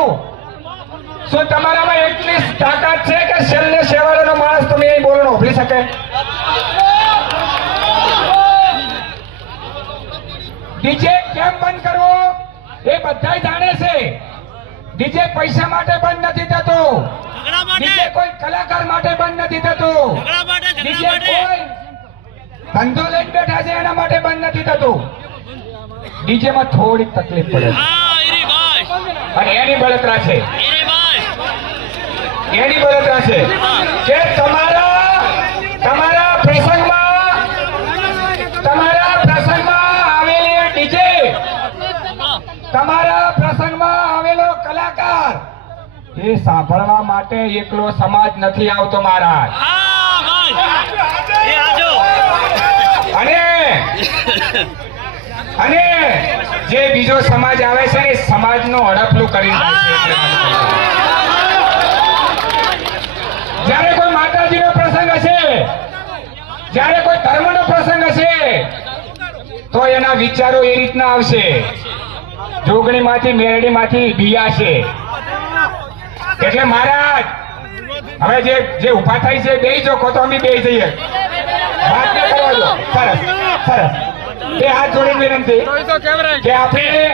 છું શું તમારામાં એટલી તાકાત છે કે છેલ્લે છેવાડાનો માણસ તમે અહીં બોલણો ઉભરી શકે? ડીજે કેમ બંધ કરવો એ બધા જાણે છે. ડીજે પૈસા માટે બંધ નથી થતું, ડીજે કોઈ કલાકાર માટે બંધ નથી થતું, ડીજે કોઈ ધંધો લઈને બેઠા છે એના માટે બંધ નથી થતું. ડીજે માં થોડીક તકલીફ પડે છે અને એની બળતરા છે કે તમારા પ્રસંગમાં આવેલી ડીજે, તમારા પ્રસંગમાં આવેલો કલાકાર એ સાંભળવા માટે એકલો સમાજ નથી આવતો મહારાજ. અને જે બીજો સમાજ આવે છે એ સમાજનું હડપલું કરી જાય છે. જ્યારે કોઈ માતાજીનો પ્રસંગ હશે, જ્યારે કોઈ ધર્મનો પ્રસંગ હશે તો એના વિચારો એ રીતના આવશે, જોગણીમાંથી મેરડીમાંથી બિયાશે. એટલે મહારાજ હવે જે ઉભા થાય છે બેહી જો, તો અમે બેહી જઈએ, વાત ન કરવા દો. સરસ સરસ. એ હાથ જોડીને વિનંતી કે આપણે